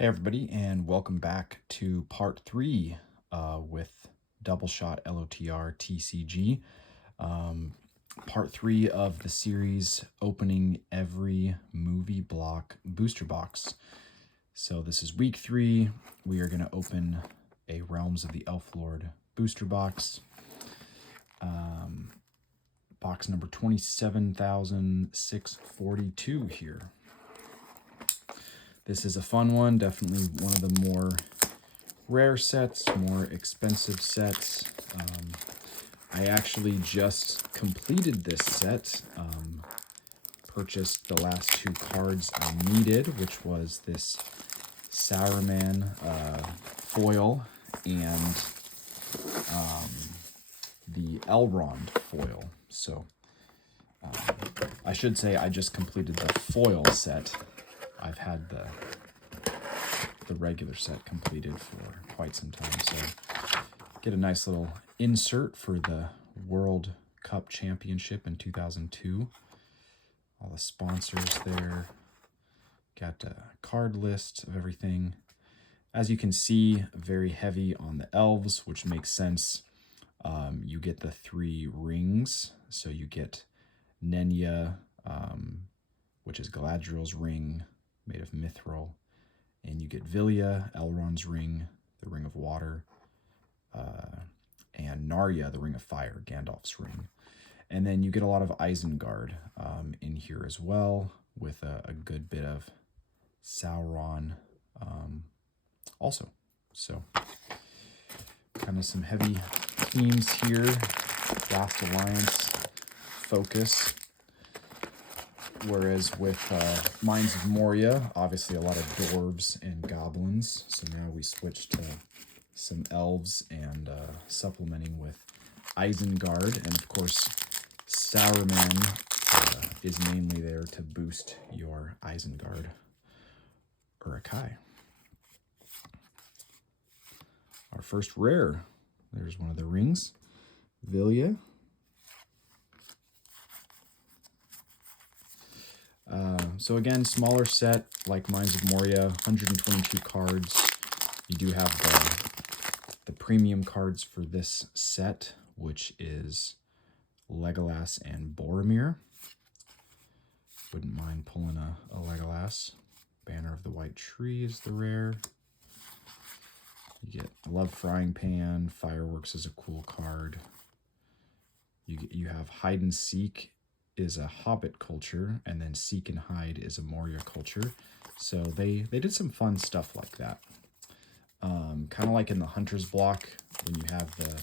Hey everybody, and welcome back to part 3 with Double Shot LOTR TCG. Part 3 of the series opening every movie block booster box. So this is week 3. We are going to open a Realms of the Elf Lord booster box. Box number 27,642 here. This is a fun one, definitely one of the more rare sets, more expensive sets. I actually just completed this set, purchased the last 2 cards I needed, which was this Sauron foil and the Elrond foil. So I should say I just completed the foil set. I've had the regular set completed for quite some time, so get a nice little insert for the World Cup Championship in 2002. All the sponsors there. Got a card list of everything. As you can see, very heavy on the elves, which makes sense. You get the 3 rings, so you get Nenya, which is Galadriel's ring, made of mithril, and you get Vilya, Elrond's ring, the Ring of Water, and Narya, the Ring of Fire, Gandalf's ring. And then you get a lot of Isengard in here as well, with a good bit of Sauron also. So kind of some heavy themes here. Last Alliance focus. Whereas with Mines of Moria, obviously a lot of dwarves and goblins. So now we switch to some elves and supplementing with Isengard. And of course, Sauron is mainly there to boost your Isengard Urukai. Our first rare. There's one of the rings. Vilya. So again, smaller set like Mines of Moria, 122 cards. You do have the premium cards for this set, which is Legolas and Boromir. Wouldn't mind pulling a Legolas. Banner of the White Tree is the rare. You get Love Frying Pan. Fireworks is a cool card. You have Hide and Seek is a Hobbit culture, and then Seek and Hide is a Moria culture. So they did some fun stuff like that. Kind of like in the Hunters block, when you have the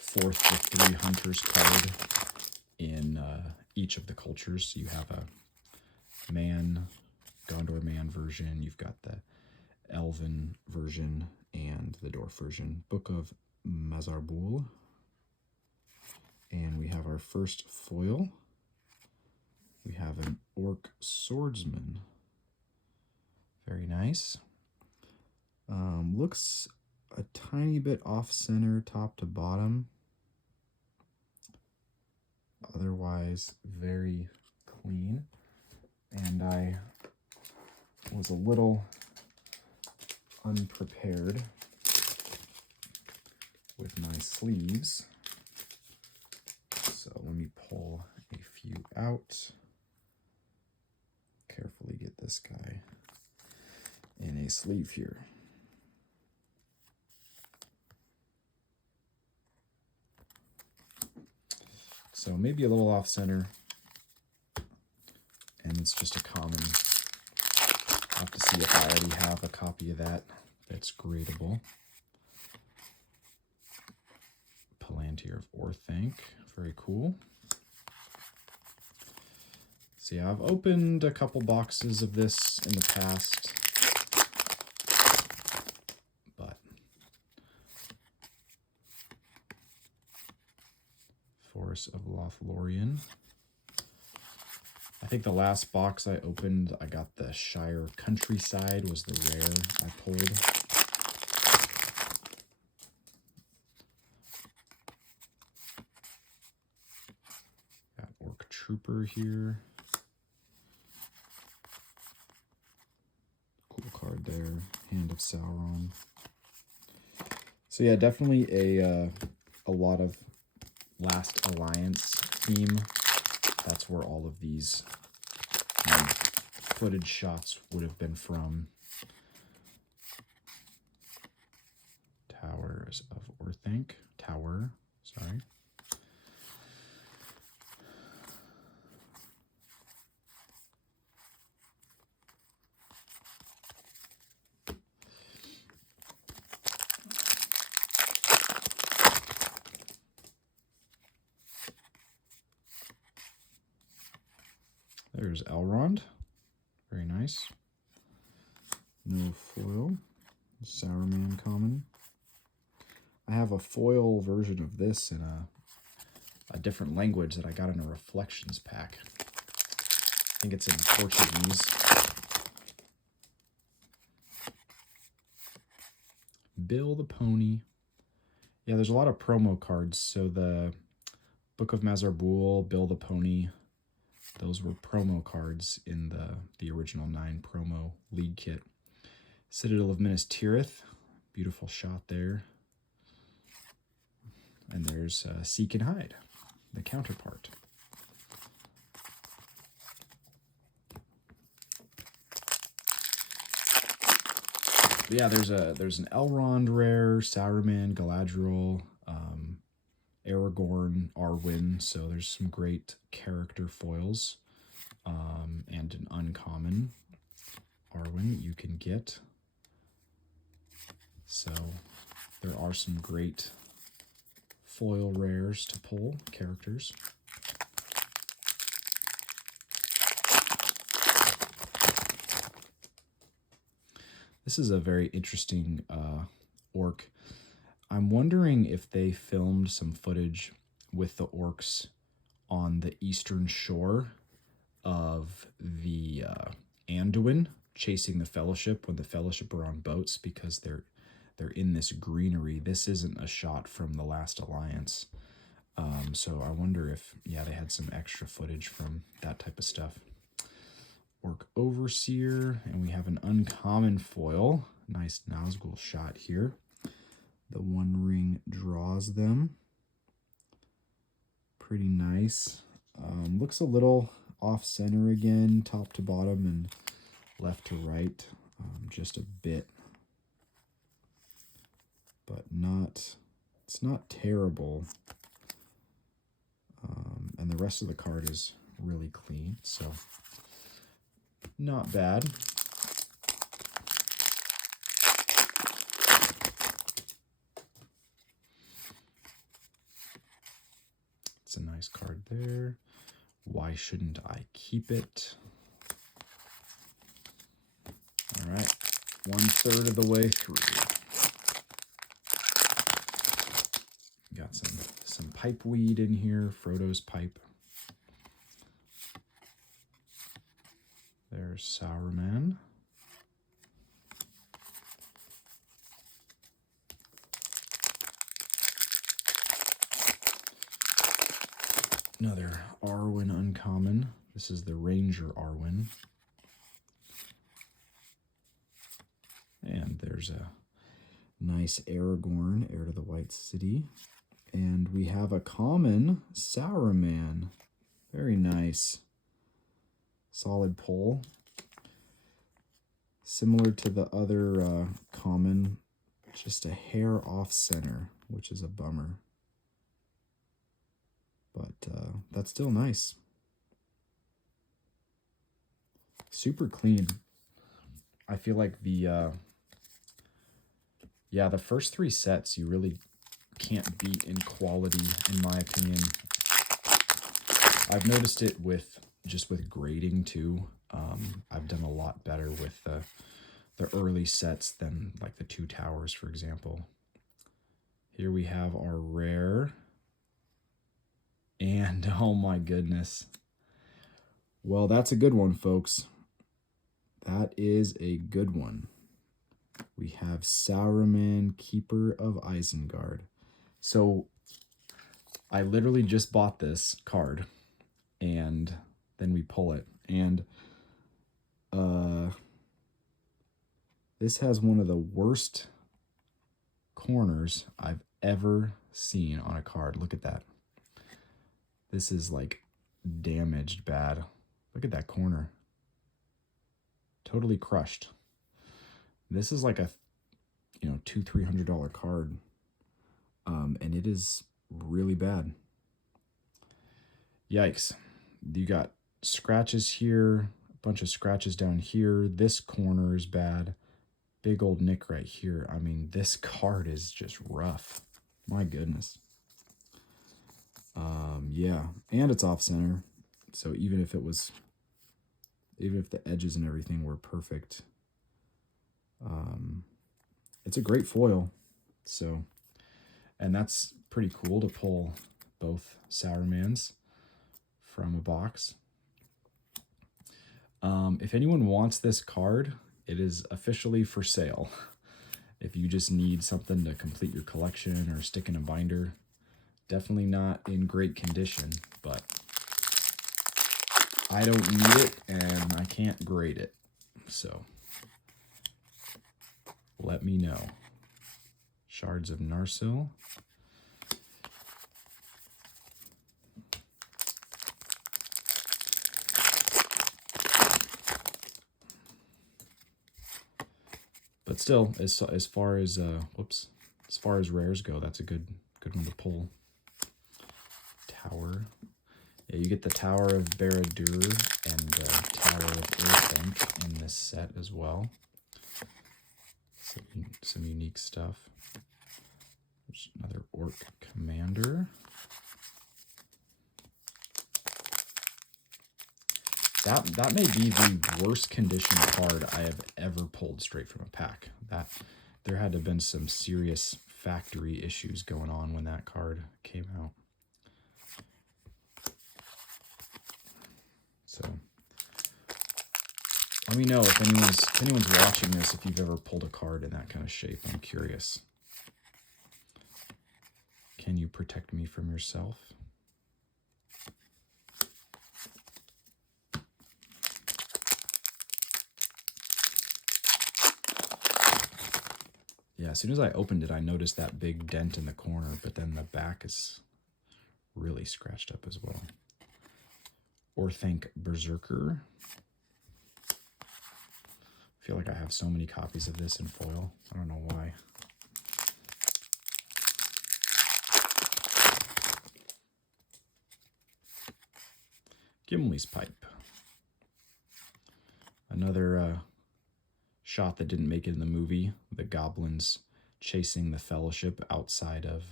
4th to 3 Hunters card in each of the cultures. So you have a man, Gondor man version, you've got the Elven version, and the Dwarf version. Book of Mazarbul. And we have our first foil. We have an Orc Swordsman. Very nice. Looks a tiny bit off-center top to bottom. Otherwise, very clean. And I was a little unprepared with my sleeves. So let me pull a few out. Carefully get this guy in a sleeve here. So maybe a little off center, and it's just a common. I'll have to see if I already have a copy of that that's gradable. Palantir of Orthanc, very cool. So yeah, I've opened a couple boxes of this in the past, but Forest of Lothlorien. I think the last box I opened, I got the Shire Countryside, was the rare I pulled. Got Orc Trooper here. Cool card there. Hand of Sauron. So yeah, definitely a lot of Last Alliance theme. That's where all of these footage shots would have been from. Towers of Orthanc. Tower, sorry. There's Elrond. Very nice. No foil. Sauron common. I have a foil version of this in a different language that I got in a Reflections pack. I think it's in Portuguese. Bill the Pony. Yeah, there's a lot of promo cards. So the Book of Mazarbul, Bill the Pony, those were promo cards in the original 9 promo league kit. Citadel of Minas Tirith, beautiful shot there. And there's Seek and Hide, the counterpart. But yeah, there's an Elrond rare, Saruman, Galadriel, Aragorn, Arwen. So there's some great character foils, and an uncommon Arwen you can get. So there are some great foil rares to pull, characters. This is a very interesting orc. I'm wondering if they filmed some footage with the orcs on the eastern shore of the Anduin, chasing the Fellowship when the Fellowship are on boats, because they're in this greenery. This isn't a shot from the Last Alliance. So I wonder if, yeah, they had some extra footage from that type of stuff. Orc Overseer, and we have an uncommon foil. Nice Nazgul shot here. The One Ring draws them. Pretty nice. Looks a little off-center again, top to bottom and left to right. Just a bit. But it's not terrible. And the rest of the card is really clean, so not bad. It's a nice card there. Why shouldn't I keep it? All right, 1/3 of the way through. Got some pipe weed in here, Frodo's pipe. There's Sauron. Another Arwen uncommon. This is the Ranger Arwen. And there's a nice Aragorn, Heir to the White City. And we have a common Sauron. Very nice. Solid pull. Similar to the other common, just a hair off center, which is a bummer. But that's still nice. Super clean. I feel like the first 3 sets you really can't beat in quality, in my opinion. I've noticed it with grading too. I've done a lot better with the early sets than like the 2 towers, for example. Here we have our rare. And oh my goodness. Well, that's a good one, folks. That is a good one. We have Sauron, Keeper of Isengard. So I literally just bought this card, and then we pull it, and This has one of the worst corners I've ever seen on a card. Look at that. This is like damaged bad. Look at that corner. Totally crushed. This is like a, you know, $200-300 card. And it is really bad. Yikes. You got scratches here, a bunch of scratches down here. This corner is bad. Big old nick right here. I mean, this card is just rough. My goodness. Yeah, and it's off center. So even if the edges and everything were perfect, it's a great foil. So, and that's pretty cool to pull both Sourmans from a box. If anyone wants this card, it is officially for sale. If you just need something to complete your collection or stick in a binder, definitely not in great condition, but I don't need it and I can't grade it. So let me know. Shards of Narsil. But still, as far as as far as rares go, that's a good one to pull. Tower. Yeah, you get the Tower of Barad-dûr and the Tower of Urthank in this set as well. Some unique stuff. There's another Orc Commander. That may be the worst condition card I have ever pulled straight from a pack. There had to have been some serious factory issues going on when that card came out. So let me know if anyone's watching this, if you've ever pulled a card in that kind of shape. I'm curious. Can you protect me from yourself? Yeah, as soon as I opened it, I noticed that big dent in the corner, but then the back is really scratched up as well. Orthanc Berserker. I feel like I have so many copies of this in foil. I don't know why. Gimli's Pipe. Another shot that didn't make it in the movie. The goblins chasing the Fellowship outside of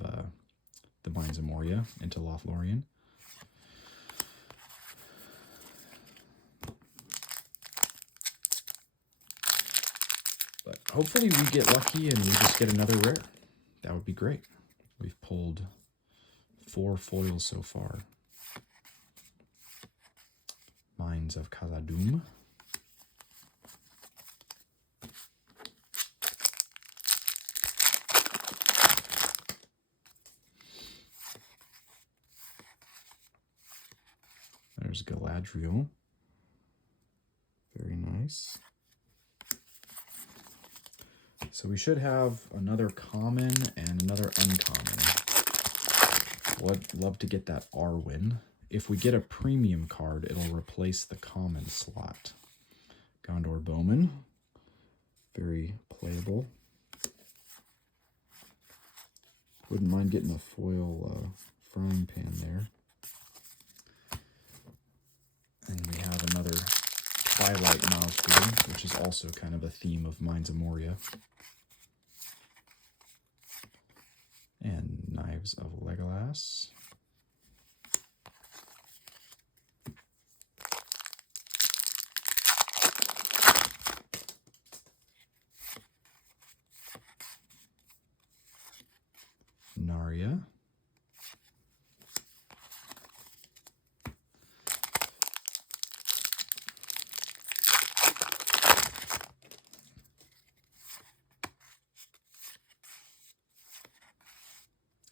the Mines of Moria into Lothlorien. But hopefully we get lucky and we just get another rare. That would be great. We've pulled 4 foils so far. Mines of Khazad-dûm. There's Galadriel. Very nice. So we should have another common and another uncommon. Would love to get that Arwen. If we get a premium card, it'll replace the common slot. Gondor Bowman. Very playable. Wouldn't mind getting a foil frying pan there. And we have another Twilight Nazgûl, which is also kind of a theme of Mines of Moria. And Knives of Legolas. Narya.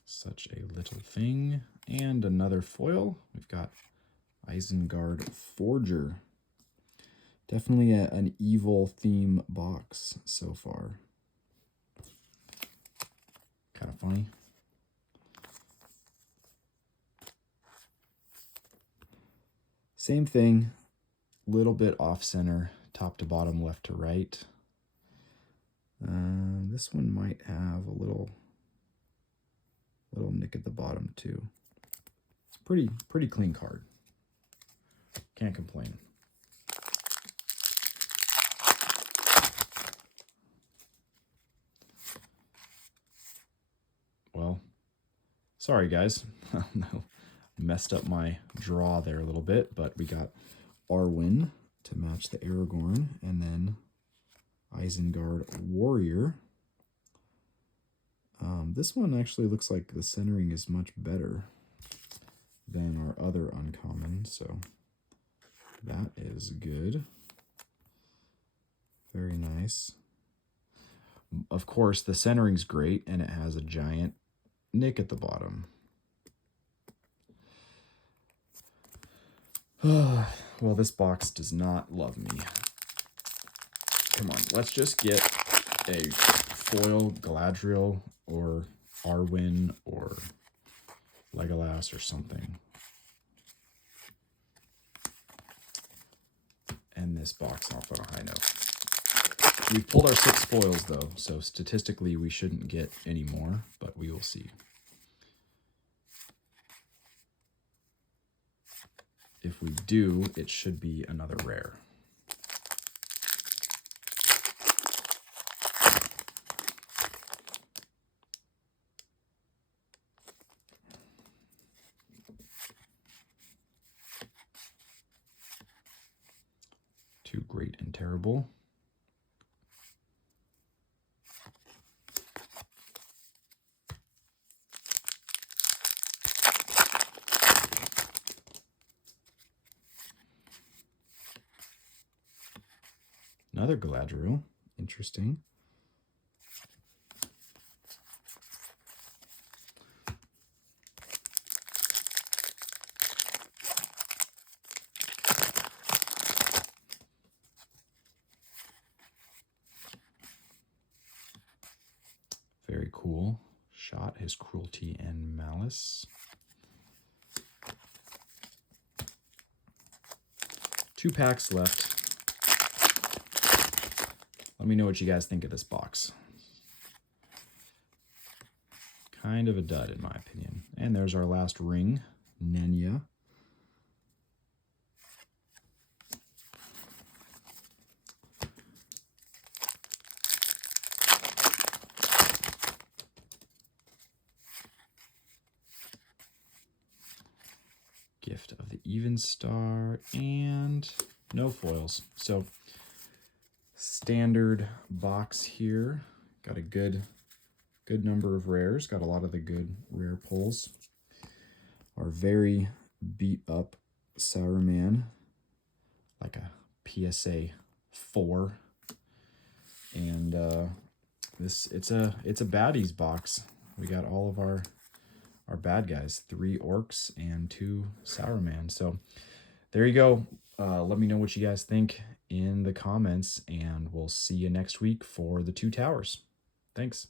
Such a Little Thing. And another foil. We've got Isengard Forger. Definitely an evil theme box so far. Kind of funny. Same thing, little bit off center, top to bottom, left to right. This one might have a little nick at the bottom too. It's pretty clean card. Can't complain. Well, sorry guys. No, messed up my draw there a little bit, but we got Arwen to match the Aragorn, and then Isengard Warrior. This one actually looks like the centering is much better than our other uncommon, so that is good. Very nice. Of course, the centering's great, and it has a giant nick at the bottom. Well, this box does not love me. Come on, let's just get a foil Galadriel or Arwen or Legolas or something. And this box off on a high note. We've pulled our 6 foils though, so statistically we shouldn't get any more, but we will see. If we do, it should be another rare. Too great and terrible. Another Galadriel. Interesting. Very cool. Shot his cruelty and malice. 2 packs left. Let me know what you guys think of this box. Kind of a dud in my opinion. And there's our last ring, Nenya. Gift of the Even Star, and no foils. So standard box here. Got a good number of rares. Got a lot of the good rare pulls. Our very beat up Saruman, like a PSA 4, and it's a baddies box. We got all of our bad guys, 3 orcs and 2 Saruman. So there you go. Let me know what you guys think in the comments, and we'll see you next week for the 2 towers. Thanks.